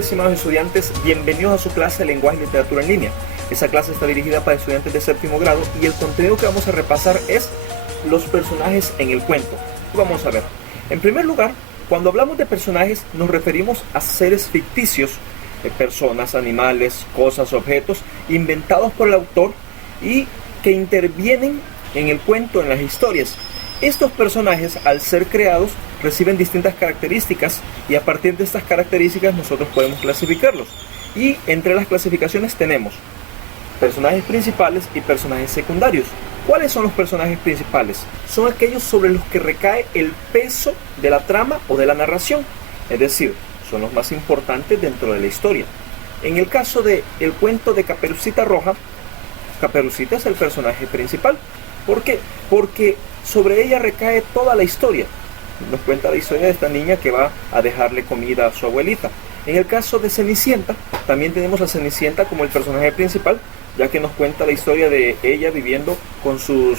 estimados estudiantes, bienvenidos a su clase de Lenguaje y Literatura en Línea. Esa clase está dirigida para estudiantes de séptimo grado y el contenido que vamos a repasar es los personajes en el cuento. Vamos a ver. En primer lugar, cuando hablamos de personajes nos referimos a seres ficticios, personas, animales, cosas, objetos, inventados por el autor y que intervienen en el cuento, en las historias. Estos personajes, al ser creados, reciben distintas características y a partir de estas características nosotros podemos clasificarlos. Y entre las clasificaciones tenemos personajes principales y personajes secundarios. ¿Cuáles son los personajes principales? Son aquellos sobre los que recae el peso de la trama o de la narración. Es decir, son los más importantes dentro de la historia. En el caso del cuento de Caperucita Roja, Caperucita es el personaje principal. ¿Por qué? Porque sobre ella recae toda la historia. Nos cuenta la historia de esta niña que va a dejarle comida a su abuelita. En el caso de Cenicienta, también tenemos a Cenicienta como el personaje principal, ya que nos cuenta la historia de ella viviendo con su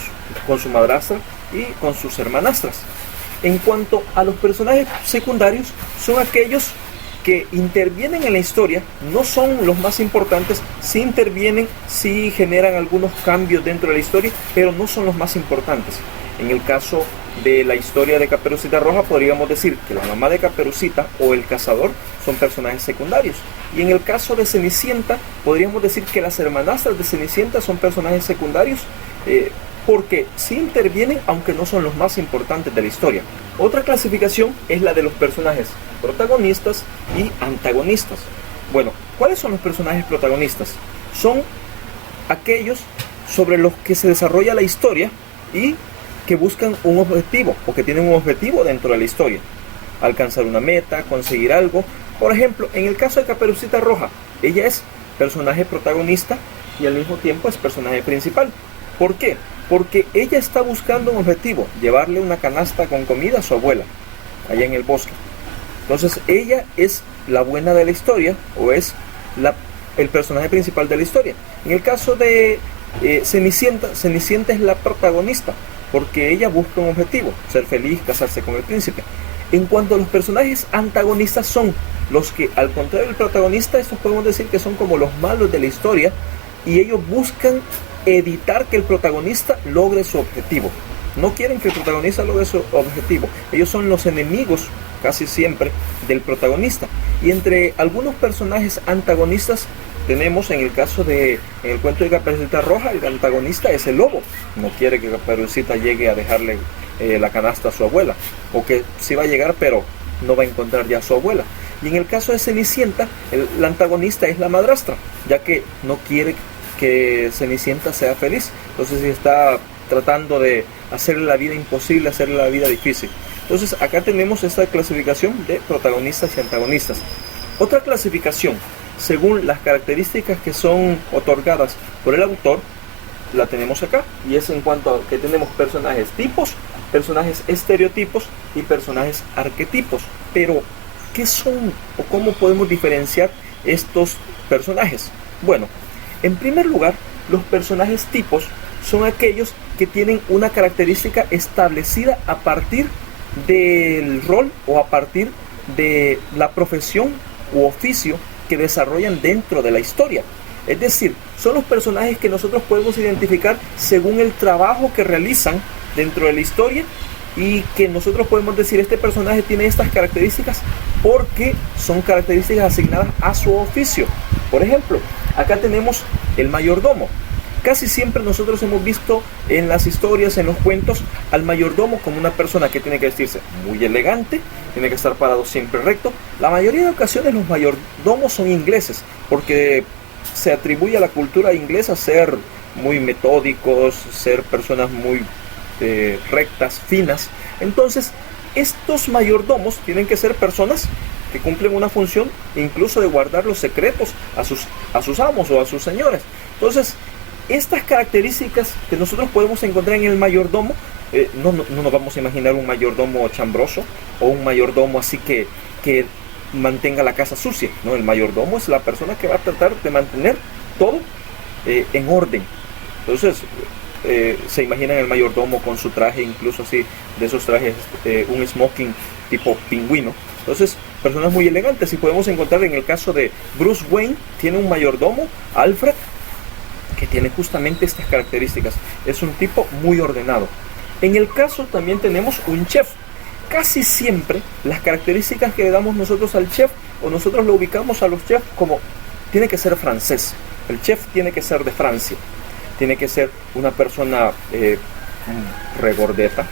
madrastra y con sus hermanastras. En cuanto a los personajes secundarios, son aquellos que intervienen en la historia, no son los más importantes, sí intervienen, sí generan algunos cambios dentro de la historia, pero no son los más importantes. En el caso de la historia de Caperucita Roja, podríamos decir que la mamá de Caperucita o el cazador son personajes secundarios. Y en el caso de Cenicienta, podríamos decir que las hermanastras de Cenicienta son personajes secundarios, porque sí intervienen, aunque no son los más importantes de la historia. Otra clasificación es la de los personajes protagonistas y antagonistas. Bueno, ¿cuáles son los personajes protagonistas? Son aquellos sobre los que se desarrolla la historia y que buscan un objetivo o que tienen un objetivo dentro de la historia. Alcanzar una meta, conseguir algo. Por ejemplo, en el caso de Caperucita Roja, ella es personaje protagonista y al mismo tiempo es personaje principal. ¿Por qué? Porque ella está buscando un objetivo, llevarle una canasta con comida a su abuela, allá en el bosque. Entonces ella es la buena de la historia o es el personaje principal de la historia. En el caso de Cenicienta, Cenicienta es la protagonista, porque ella busca un objetivo, ser feliz, casarse con el príncipe. En cuanto a los personajes antagonistas, son los que, al contrario del protagonista, estos podemos decir que son como los malos de la historia, y ellos buscan evitar que el protagonista logre su objetivo. No quieren que el protagonista logre su objetivo. Ellos son los enemigos, casi siempre, del protagonista. Y entre algunos personajes antagonistas tenemos en el caso en el cuento de Caperucita Roja, el antagonista es el lobo. No quiere que Caperucita llegue a dejarle la canasta a su abuela, o que sí va a llegar pero no va a encontrar ya a su abuela. Y en el caso de Cenicienta, el antagonista es la madrastra, ya que no quiere que Cenicienta sea feliz. Entonces está tratando de hacerle la vida imposible, hacerle la vida difícil. Entonces acá tenemos esta clasificación de protagonistas y antagonistas. Otra clasificación, según las características que son otorgadas por el autor, la tenemos acá, y es en cuanto a que tenemos personajes tipos, personajes estereotipos y personajes arquetipos. Pero, ¿qué son o cómo podemos diferenciar estos personajes? Bueno, en primer lugar, los personajes tipos son aquellos que tienen una característica establecida a partir del rol o a partir de la profesión u oficio que desarrollan dentro de la historia. Es decir, son los personajes que nosotros podemos identificar según el trabajo que realizan dentro de la historia, y que nosotros podemos decir este personaje tiene estas características porque son características asignadas a su oficio. Por ejemplo, acá tenemos el mayordomo. Casi siempre nosotros hemos visto en las historias, en los cuentos, al mayordomo como una persona que tiene que vestirse muy elegante, tiene que estar parado siempre recto. La mayoría de ocasiones los mayordomos son ingleses, porque se atribuye a la cultura inglesa ser muy metódicos, ser personas muy rectas, finas. Entonces, estos mayordomos tienen que ser personas que cumplen una función incluso de guardar los secretos a sus amos o a sus señores. Entonces, estas características que nosotros podemos encontrar en el mayordomo, no nos vamos a imaginar un mayordomo chambroso o un mayordomo así que mantenga la casa sucia, ¿no? El mayordomo es la persona que va a tratar de mantener todo en orden. Entonces, se imaginan el mayordomo con su traje, incluso así, de esos trajes, un smoking tipo pingüino, Entonces, personas muy elegantes, y podemos encontrar en el caso de Bruce Wayne, tiene un mayordomo, Alfred, que tiene justamente estas características. Es un tipo muy ordenado. En el caso también tenemos un chef. Casi siempre las características que le damos nosotros al chef, o nosotros lo ubicamos a los chefs como tiene que ser francés. El chef tiene que ser de Francia. Tiene que ser una persona regordeta.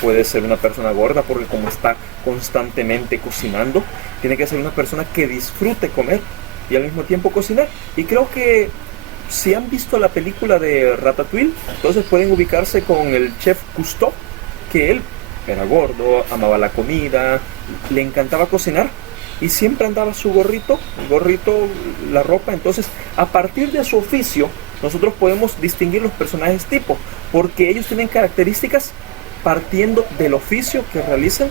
Puede ser una persona gorda porque como está constantemente cocinando, tiene que ser una persona que disfrute comer y al mismo tiempo cocinar. Y creo que si han visto la película de Ratatouille, entonces pueden ubicarse con el chef Cousteau, que él era gordo, amaba la comida, le encantaba cocinar y siempre andaba su gorrito, el gorrito, la ropa. Entonces, a partir de su oficio, nosotros podemos distinguir los personajes tipo, porque ellos tienen características partiendo del oficio que realizan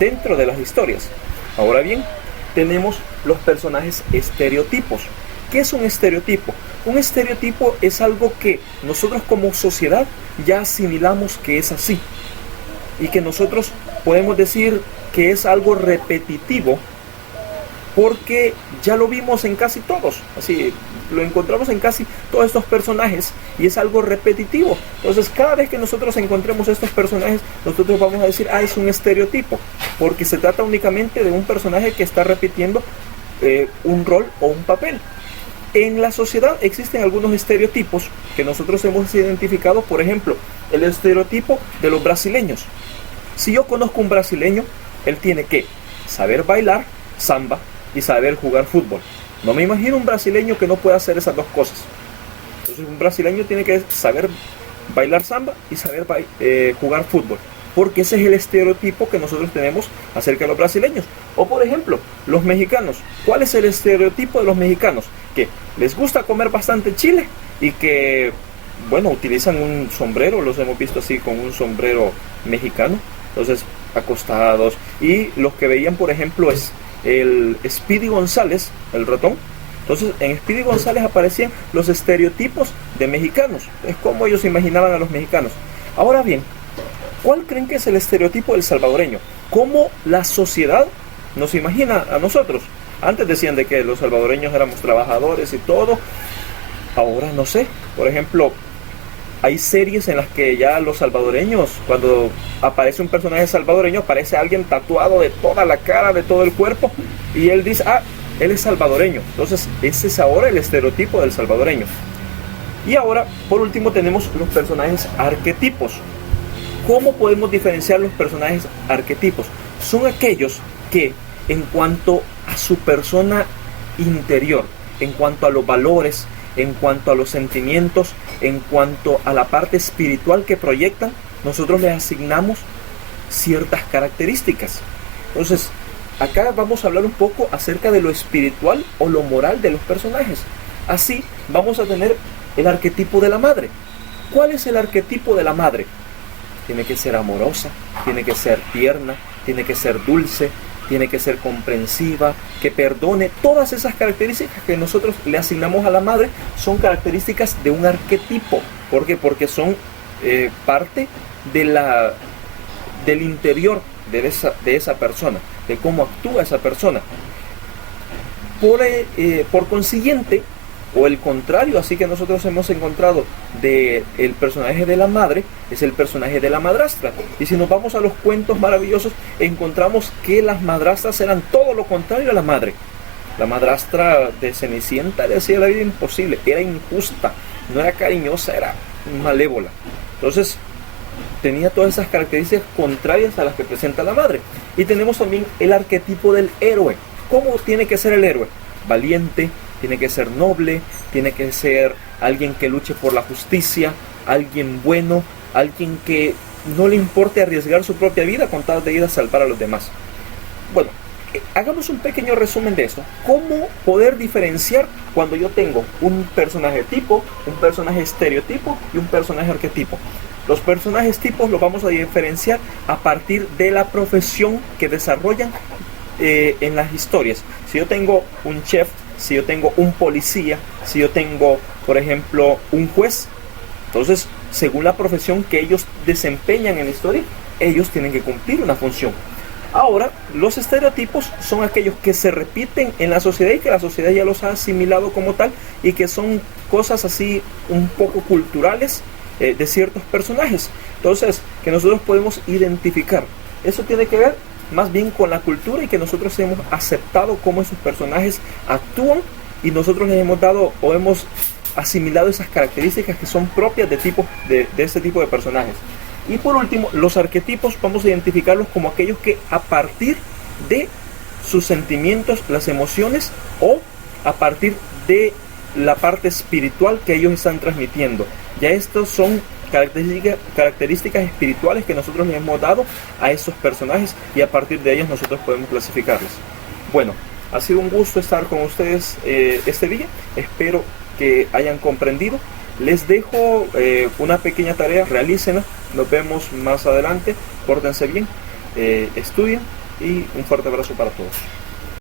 dentro de las historias. Ahora bien, tenemos los personajes estereotipos. ¿Qué es un estereotipo? Un estereotipo es algo que nosotros como sociedad ya asimilamos que es así, y que nosotros podemos decir que es algo repetitivo porque ya lo vimos en casi todos, así lo encontramos en casi todos estos personajes y es algo repetitivo. Entonces cada vez que nosotros encontremos estos personajes, nosotros vamos a decir, es un estereotipo, porque se trata únicamente de un personaje que está repitiendo un rol o un papel. En la sociedad existen algunos estereotipos que nosotros hemos identificado. Por ejemplo, el estereotipo de los brasileños. Si yo conozco un brasileño, él tiene que saber bailar samba y saber jugar fútbol. No me imagino un brasileño que no pueda hacer esas dos cosas. Entonces un brasileño tiene que saber bailar samba y saber jugar fútbol, porque ese es el estereotipo que nosotros tenemos acerca de los brasileños. O por ejemplo, los mexicanos. ¿Cuál es el estereotipo de los mexicanos? Que les gusta comer bastante chile y que, bueno, utilizan un sombrero, los hemos visto así con un sombrero mexicano, entonces acostados. Y los que veían, por ejemplo, es el Speedy González, el ratón. Entonces en Speedy González aparecían los estereotipos de mexicanos, es como ellos imaginaban a los mexicanos. Ahora bien, ¿cuál creen que es el estereotipo del salvadoreño? ¿Cómo la sociedad nos imagina a nosotros? Antes decían de que los salvadoreños éramos trabajadores y todo. Ahora no sé. Por ejemplo, hay series en las que ya los salvadoreños, cuando aparece un personaje salvadoreño, aparece alguien tatuado de toda la cara, de todo el cuerpo, y él dice, él es salvadoreño. Entonces ese es ahora el estereotipo del salvadoreño. Y ahora, por último, tenemos los personajes arquetipos. ¿Cómo podemos diferenciar los personajes arquetipos? Son aquellos que, en cuanto a su persona interior, en cuanto a los valores, en cuanto a los sentimientos, en cuanto a la parte espiritual que proyectan, nosotros les asignamos ciertas características. Entonces, acá vamos a hablar un poco acerca de lo espiritual o lo moral de los personajes. Así, vamos a tener el arquetipo de la madre. ¿Cuál es el arquetipo de la madre? Tiene que ser amorosa, tiene que ser tierna, tiene que ser dulce, tiene que ser comprensiva, que perdone. Todas esas características que nosotros le asignamos a la madre son características de un arquetipo. ¿Por qué? Porque son parte del interior de esa persona, de cómo actúa esa persona. Por consiguiente, o el contrario, así que nosotros hemos encontrado del personaje de la madre, es el personaje de la madrastra. Y si nos vamos a los cuentos maravillosos, encontramos que las madrastras eran todo lo contrario a la madre. La madrastra de Cenicienta le hacía la vida imposible, era injusta, no era cariñosa, era malévola. Entonces tenía todas esas características contrarias a las que presenta la madre. Y tenemos también el arquetipo del héroe. ¿Cómo tiene que ser el héroe? Valiente, tiene que ser noble, tiene que ser alguien que luche por la justicia, alguien bueno, alguien que no le importe arriesgar su propia vida con tal de ir a salvar a los demás. Bueno, hagamos un pequeño resumen de esto. ¿Cómo poder diferenciar cuando yo tengo un personaje tipo, un personaje estereotipo y un personaje arquetipo? Los personajes tipos los vamos a diferenciar a partir de la profesión que desarrollan en las historias. Si yo tengo un chef, si yo tengo un policía, si yo tengo, por ejemplo, un juez, entonces, según la profesión que ellos desempeñan en la historia, ellos tienen que cumplir una función. Ahora, los estereotipos son aquellos que se repiten en la sociedad y que la sociedad ya los ha asimilado como tal y que son cosas así un poco culturales de ciertos personajes. Entonces, que nosotros podemos identificar. Eso tiene que ver más bien con la cultura y que nosotros hemos aceptado cómo esos personajes actúan y nosotros les hemos dado o hemos asimilado esas características que son propias de este tipo de personajes. Y por último, los arquetipos vamos a identificarlos como aquellos que a partir de sus sentimientos, las emociones o a partir de la parte espiritual que ellos están transmitiendo. Ya estos son características espirituales que nosotros les hemos dado a estos personajes y a partir de ellos nosotros podemos clasificarlos. Bueno, ha sido un gusto estar con ustedes este día. Espero que hayan comprendido. Les dejo una pequeña tarea, realícenla. Nos vemos más adelante. Pórtense bien, estudien y un fuerte abrazo para todos.